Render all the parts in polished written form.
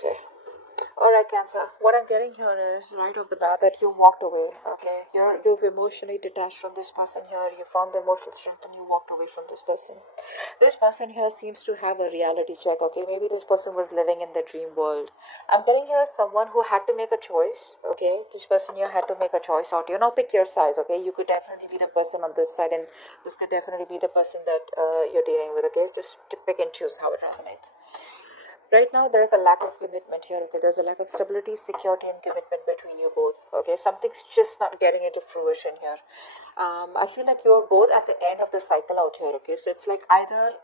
Okay. Alright, Cancer. What I'm getting here is right off the bat that you walked away. Okay, you've emotionally detached from this person here. You found the emotional strength and you walked away from this person. This person here seems to have a reality check. Okay, maybe this person was living in the dream world. I'm getting here someone who had to make a choice. Okay, this person here had to make a choice out. You know, pick your size. Okay, you could definitely be the person on this side, and this could definitely be the person that you're dealing with. Okay, just to pick and choose how it resonates. Right now there is a lack of commitment here. Okay, there's a lack of stability, security, and commitment between you both. Okay, something's just not getting into fruition here. I feel like you're both at the end of the cycle out here. Okay, so it's like either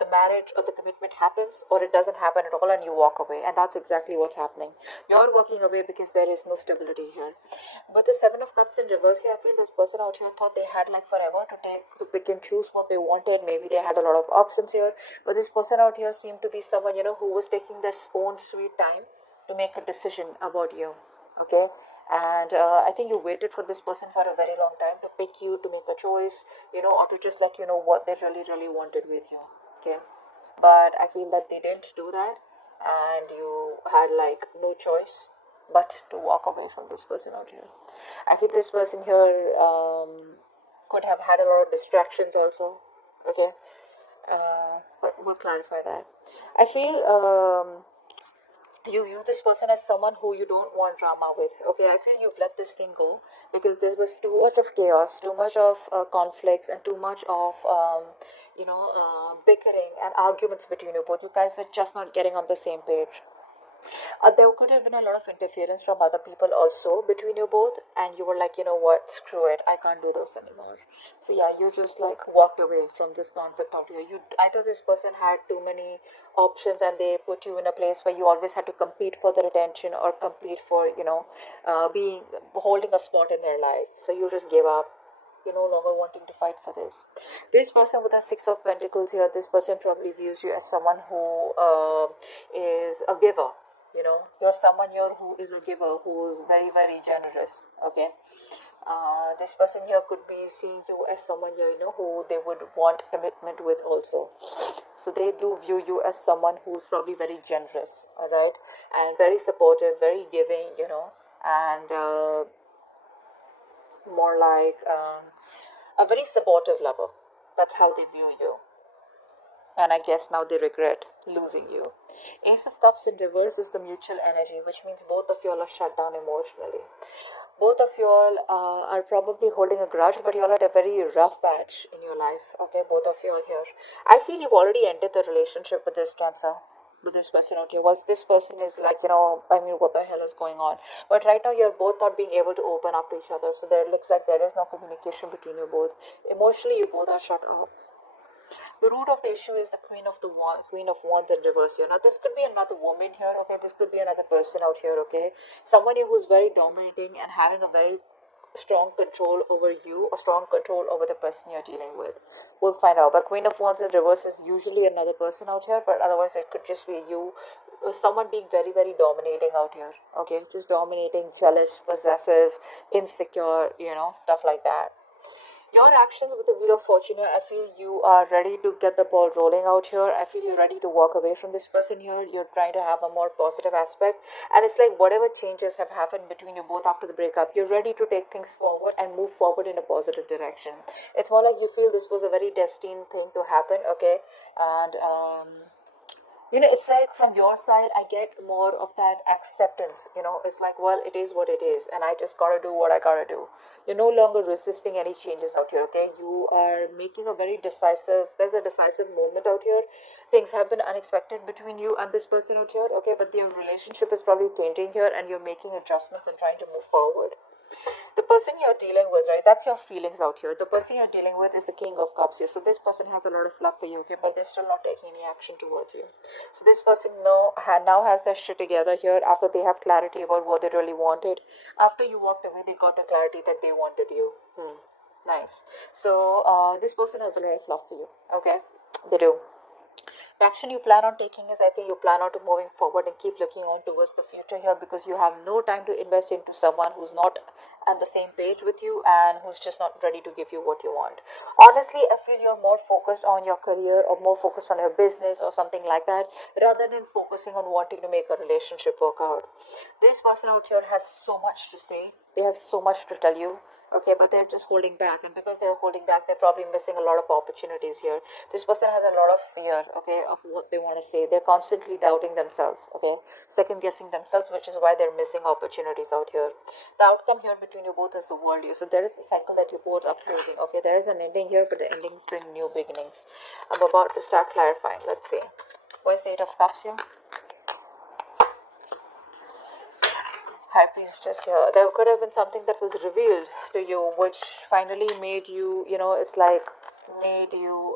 the marriage or the commitment happens or it doesn't happen at all and you walk away, and that's exactly what's happening. You're walking away because there is no stability here. But the Seven of Cups in reverse here, I feel this person out here thought they had like forever to pick and choose what they wanted. Maybe they had a lot of options here, but this person out here seemed to be someone, you know, who was taking their own sweet time to make a decision about you. Okay, and I think you waited for this person for a very long time to pick you, to make a choice, you know, or to just let you know what they really wanted with you. Okay, but I feel that they didn't do that, and you had like no choice but to walk away from this person out here. I think this person here could have had a lot of distractions also. Okay, but we'll clarify that. I feel you view this person as someone who you don't want drama with. Okay, I feel you've let this thing go because there was too much of chaos, too much of conflicts, and too much of bickering and arguments between you both. You guys were just not getting on the same page. There could have been a lot of interference from other people also between you both, and you were like, you know what, screw it, I can't do this anymore. So yeah, you just like walked away from this conflict out here. You either this person had too many options and they put you in a place where you always had to compete for their attention or compete for being holding a spot in their life. So you just gave up. You're no longer wanting to fight for this. This person with a Six of Pentacles here, this person probably views you as someone who is a giver. You know, you're someone here who is a giver, who's very generous. Okay, this person here could be seeing you as someone here, you know, who they would want commitment with also. So they do view you as someone who's probably very generous, all right, and very supportive, very giving, you know, and more like a very supportive lover. That's how they view you. And I guess now they regret losing you. Ace of Cups in reverse is the mutual energy, which means both of you all are shut down emotionally. Both of you all are probably holding a grudge, but you all had a very rough patch in your life. Okay, both of you all here. I feel you've already ended the relationship with this Cancer. With this person out here, once this person is like, you know, I mean, what the hell is going on? But right now, you're both not being able to open up to each other, so there looks like there is no communication between you both. Emotionally, you both are shut off. The root of the issue is the Queen of Wands in reverse here. Now, this could be another woman here, okay? This could be another person out here, okay? Somebody who's very dominating and having a very strong control over you or strong control over the person you're dealing with. We'll find out. But Queen of Wands in reverse is usually another person out here, but otherwise it could just be you, someone being very dominating out here, okay? Just dominating, jealous, possessive, insecure, you know, stuff like that. Your actions with the Wheel of Fortune here, I feel you are ready to get the ball rolling out here. I feel you're ready to walk away from this person here. You're trying to have a more positive aspect. And it's like whatever changes have happened between you both after the breakup, you're ready to take things forward and move forward in a positive direction. It's more like you feel this was a very destined thing to happen, okay? And you know, it's like from your side I get more of that acceptance. You know, it's like, well, it is what it is and I just gotta do what I gotta do. You're no longer resisting any changes out here. Okay, you are making a very decisive, there's a decisive moment out here. Things have been unexpected between you and this person out here. Okay, but your relationship is probably changing here and you're making adjustments and trying to move forward. The person you're dealing with, right? That's your feelings out here. The person you're dealing with is the King of Cups here. So this person has a lot of love for you, okay, but they're still not taking any action towards you. So this person now has their shit together here after they have clarity about what they really wanted. After you walked away, they got the clarity that they wanted you. Nice. So this person has a lot of love for you. Okay, they do. The action you plan on taking is, I think, you plan on to moving forward and keep looking on towards the future here because you have no time to invest into someone who's not and the same page with you, and who's just not ready to give you what you want. Honestly, I feel you're more focused on your career or more focused on your business or something like that, rather than focusing on wanting to make a relationship work out. This person out here has so much to say, they have so much to tell you. Okay, but they're just holding back, and because they're holding back, they're probably missing a lot of opportunities here. This person has a lot of fear, okay, of what they want to say. They're constantly doubting themselves, okay, second guessing themselves, which is why they're missing opportunities out here. The outcome here between you both is the world you. So there is a cycle that you both are closing, okay. There is an ending here, but the endings bring new beginnings. I'm about to start clarifying. Let's see. Where's the Eight of Cups here? High Priestess here. There could have been something that was revealed to you, which finally made you, it's like made you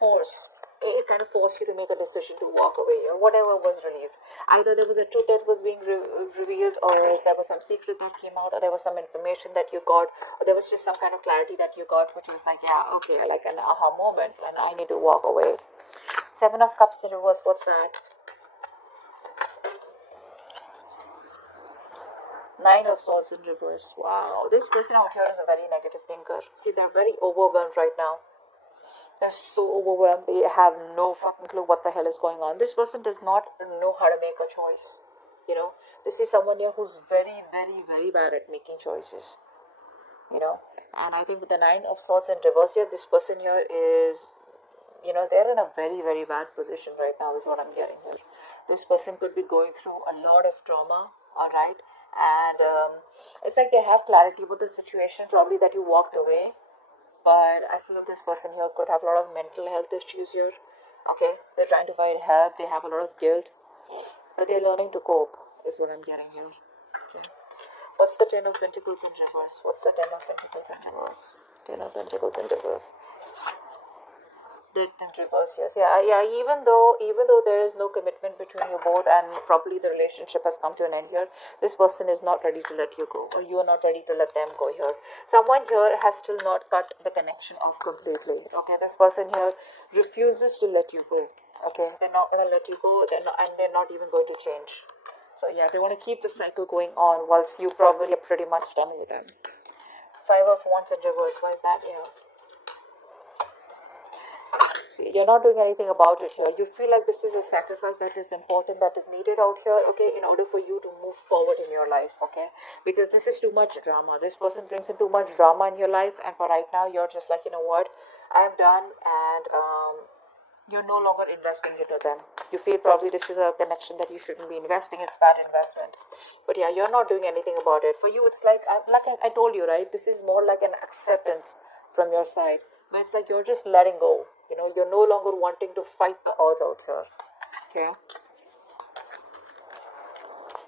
force. It kind of forced you to make a decision to walk away, or whatever was relieved. Either there was a truth that was being revealed, or there was some secret that came out, or there was some information that you got, or there was just some kind of clarity that you got, which was like, yeah, okay, like an aha moment, and I need to walk away. Seven of Cups in reverse. What's that? Nine of Swords in reverse. Wow, this person out here is a very negative thinker. See, they're very overwhelmed right now. They're so overwhelmed. They have no fucking clue what the hell is going on. This person does not know how to make a choice. This is someone here who's very, very, very bad at making choices. And I think with the Nine of Swords in reverse here, this person here is, they're in a very, very bad position right now, is what I'm getting here. This person could be going through a lot of trauma, alright? And it's like they have clarity about the situation, probably that you walked away, but I feel this person here could have a lot of mental health issues here. Okay, they're trying to find help, they have a lot of guilt, but they're learning to cope, is what I'm getting here. Okay, what's the Ten of Pentacles in reverse? What's the Ten of Pentacles in reverse? Ten of Pentacles in reverse. Did in reverse, yes. Yeah. Even though there is no commitment between you both, and probably the relationship has come to an end here, this person is not ready to let you go, or you are not ready to let them go here. Someone here has still not cut the connection off completely. Okay, this person here refuses to let you go. Okay, they're not gonna let you go. They're not even going to change. So yeah, they want to keep the cycle going on, whilst you probably are pretty much done with them. Five of Wands in reverse. Why is that? See, you're not doing anything about it here. You feel like this is a sacrifice that is important, that is needed out here, okay, in order for you to move forward in your life, okay? Because this is too much drama. This person brings in too much drama in your life, and for right now, you're just like, you know what, I'm done, and you're no longer investing into them. You feel probably this is a connection that you shouldn't be investing. It's bad investment. But yeah, you're not doing anything about it. For you, it's like I told you, right? This is more like an acceptance from your side. But it's like you're just letting go. You're no longer wanting to fight the odds out here. Okay.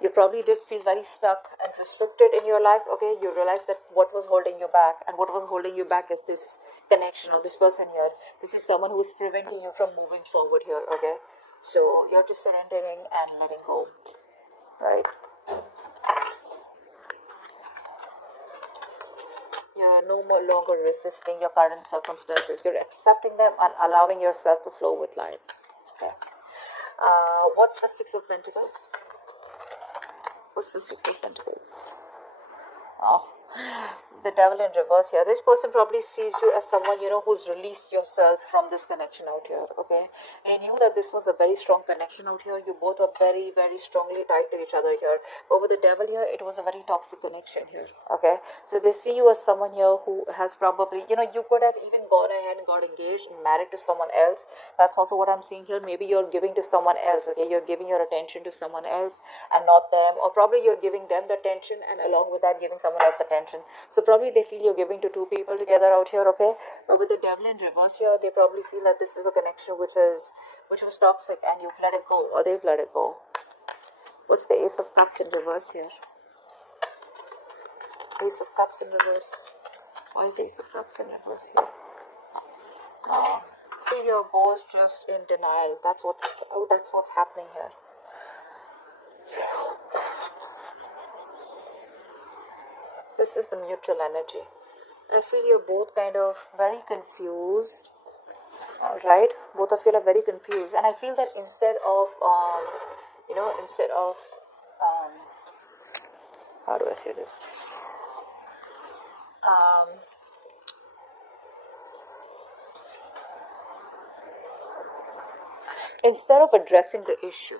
You probably did feel very stuck and restricted in your life. Okay. You realize that what was holding you back, and what was holding you back is this connection of this person here. This is someone who is preventing you from moving forward here. Okay. So you're just surrendering and letting go. Right. You're no more longer resisting your current circumstances. You're accepting them and allowing yourself to flow with life. Okay. What's the Six of Pentacles? What's the Six of Pentacles? Oh, the Devil in reverse here. This person probably sees you as someone, who's released yourself from this connection out here, okay? They knew that this was a very strong connection out here. You both are very, very strongly tied to each other here. But with the Devil here, it was a very toxic connection here, okay? So they see you as someone here who has probably, you could have even gone ahead and got engaged and married to someone else. That's also what I'm seeing here. Maybe you're giving to someone else, okay? You're giving your attention to someone else and not them. Or probably you're giving them the attention, and along with that, giving someone else attention. So probably they feel you're giving to two people together out here, okay? But with the Devil in reverse here, they probably feel that this is a connection which was toxic, and you've let it go, or they've let it go. What's the Ace of Cups in reverse here? Ace of Cups in reverse. Why is the Ace of Cups in reverse here? See, you're both just in denial. That's what's happening here. This is the mutual energy. I feel you're both kind of very confused. Alright? Both of you are very confused. And I feel that instead of how do I say this? Um, instead of addressing the issue,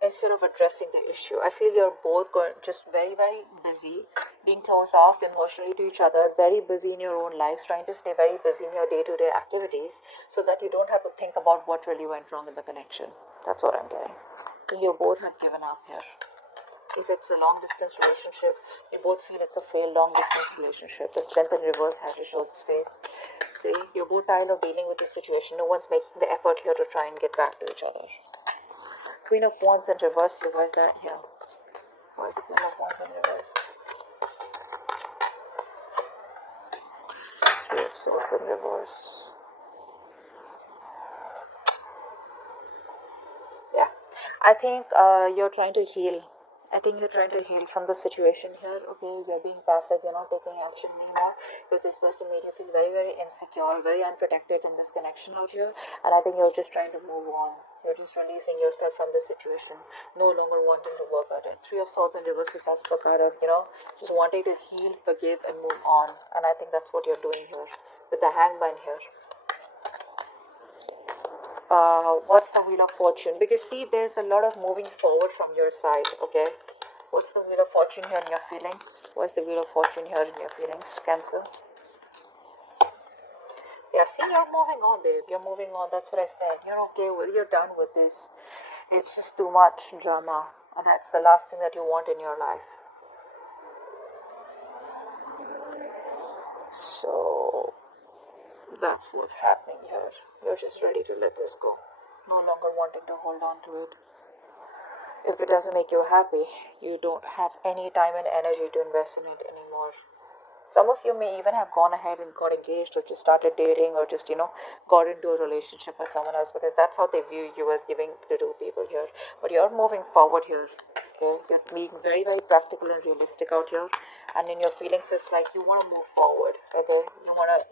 I feel you're both going just very, very busy, being closed off emotionally to each other, very busy in your own lives, trying to stay very busy in your day-to-day activities so that you don't have to think about what really went wrong in the connection. That's what I'm getting. You both have given up here. If it's a long distance relationship, you both feel it's a failed long distance relationship. The strength in reverse has to show its face. See, you're both tired of dealing with this situation. No one's making the effort here to try and get back to each other. Queen of Wands in reverse. So why is that here? Why is the Queen of Wands in reverse? Three of Swords in reverse. Yeah, I think you're trying to heal. From the situation here. Okay, you're being passive, you're not taking action anymore because this person made you feel very, very insecure, very unprotected in this connection out here. And I think you're just trying to move on. You're just releasing yourself from this situation, no longer wanting to work at it. Three of Swords in reverse is as per card of, just wanting to heal, forgive, and move on. And I think that's what you're doing here with the Hangman here. What's the Wheel of Fortune? Because see, there's a lot of moving forward from your side. Okay, what's the Wheel of Fortune here in your feelings? What's the Wheel of Fortune here in your feelings, Cancer? Yeah, see, you're moving on, babe. You're moving on. That's what I said. You're okay with. You're done with this. It's just too much drama, and that's the last thing that you want in your life. So that's what's happening here. You're just ready to let this go, no longer wanting to hold on to it. If it doesn't make you happy, you don't have any time and energy to invest in it anymore. Some of you may even have gone ahead and got engaged or just started dating or just, got into a relationship with someone else because that's how they view you as giving to two people here. But you're moving forward here. Okay? You're being very, very practical and realistic out here. And in your feelings, it's like you want to move forward. Okay?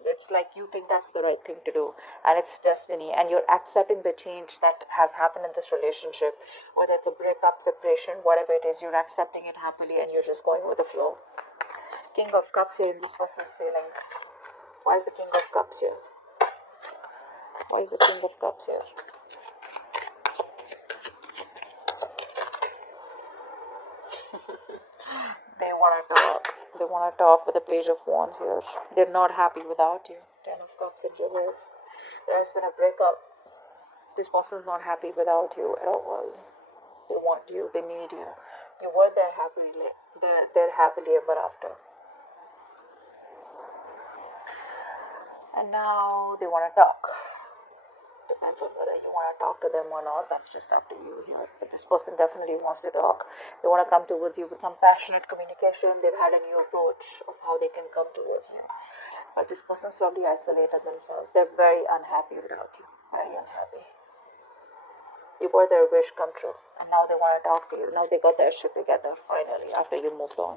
It's like you think that's the right thing to do. And it's destiny. And you're accepting the change that has happened in this relationship. Whether it's a breakup, separation, whatever it is, you're accepting it happily and you're just going with the flow. King of Cups here in this person's feelings. Why is the King of Cups here? Why is the King of Cups here? They want to talk. They want to talk with the Page of Wands here. They're not happy without you. Ten of Cups in reverse. There has been a breakup. This person is not happy without you at all. They want you. They need you. You were there happily. They're happily ever after. And now they want to talk. Depends on whether you want to talk to them or not. That's just up to you here. But this person definitely wants to talk. They want to come towards you with some passionate communication. They've had a new approach of how they can come towards you. But this person's probably isolated themselves. They're very unhappy without you. Very unhappy. You were their wish come true. And now they want to talk to you. Now they got their shit together finally after you moved on.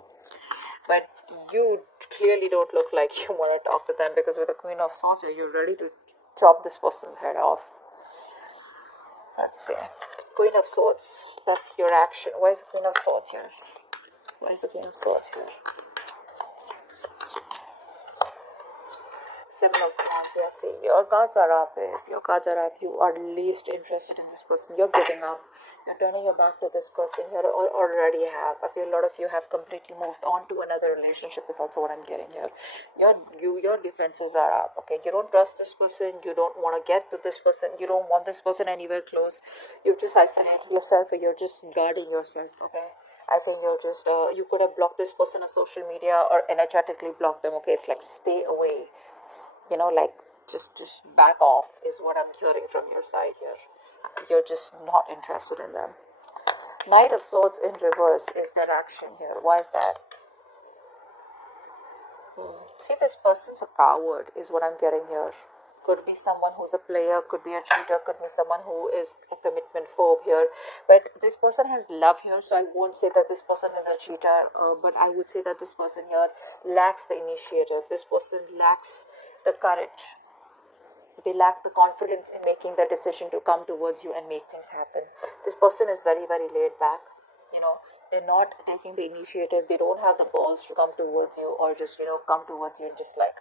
But you clearly don't look like you want to talk to them because with the Queen of Swords here, you're ready to chop this person's head off. Let's see. Queen of Swords, that's your action. Why is the Queen of Swords here? Why is the Queen of Swords here? Seven of Wands, yes. See, your cards are up, babe. Your cards are up. You are least interested in this person. You're giving up. You're turning your back to this person. You already have. I feel a lot of you have completely moved on to another relationship is also what I'm getting here. Your defenses are up. Okay, you don't trust this person. You don't want to get to this person. You don't want this person anywhere close. You've just isolated yourself or you're just guarding yourself. Okay. I think you're just you could have blocked this person on social media or energetically blocked them. Okay, it's like stay away. Like just back off is what I'm hearing from your side here. You're just not interested in them. Knight of Swords in reverse is their action here. Why is that? See, this person's a coward is what I'm getting here. Could be someone who's a player, could be a cheater, could be someone who is a commitment phobe here. But this person has love here, so I won't say that this person is a cheater, but I would say that this person here lacks the initiative. This person lacks the courage. They lack the confidence in making the decision to come towards you and make things happen. This person is very, very laid back. they're not taking the initiative. They don't have the balls to come towards you, or just, come towards you and just like,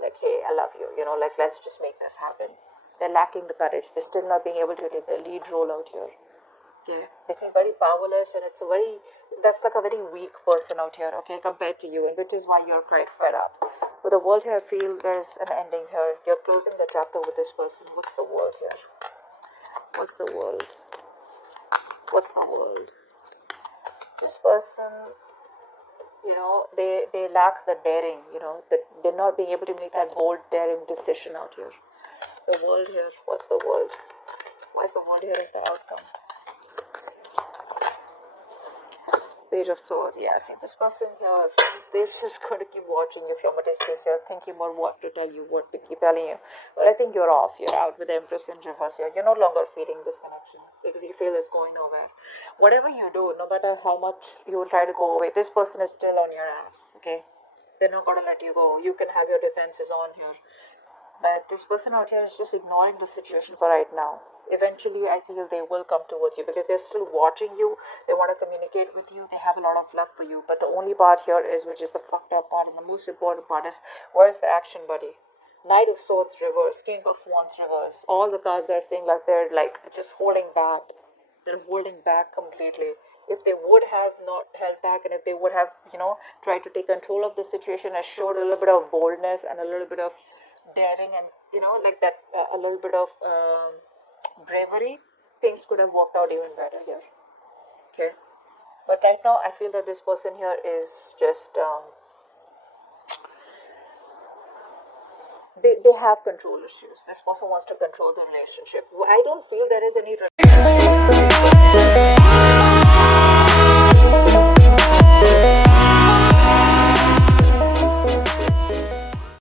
hey, I love you, like, let's just make this happen. They're lacking the courage. They're still not being able to take the lead role out here. Okay, they feel very powerless, and that's like a very weak person out here, okay, compared to you, and which is why you're quite fed up. With the world here, I feel there's an ending here. You're closing the chapter with this person. What's the world here? What's the world? What's the world? This person, they lack the daring, they're not being able to make that bold, daring decision out here. The world here, what's the world? Why is the world here as the outcome? Page of Swords. Yeah, see, this person here, they're just going to keep watching you from a distance here, thinking about what to tell you, what to keep telling you. But I think you're off. You're out with the Empress in reverse here. You're no longer feeding this connection because you feel it's going nowhere. Whatever you do, no matter how much you try to go away, this person is still on your ass, okay? They're not going to let you go. You can have your defenses on here. But this person out here is just ignoring the situation for right now. Eventually, I feel they will come towards you because they're still watching you. They want to communicate with you. They have a lot of love for you. But the only part here is, which is the fucked up part, and the most important part is, where's the action, buddy? Knight of Swords reverse, King of Wands reverse. All the cards are saying like they're like just holding back. They're holding back completely. If they would have not held back, and if they would have, tried to take control of the situation and showed a little bit of boldness and a little bit of daring, and like that, a little bit of bravery, things could have worked out even better here. Okay, but right now I feel that this person here is just they have control issues. This person wants to control the relationship. I don't feel there is any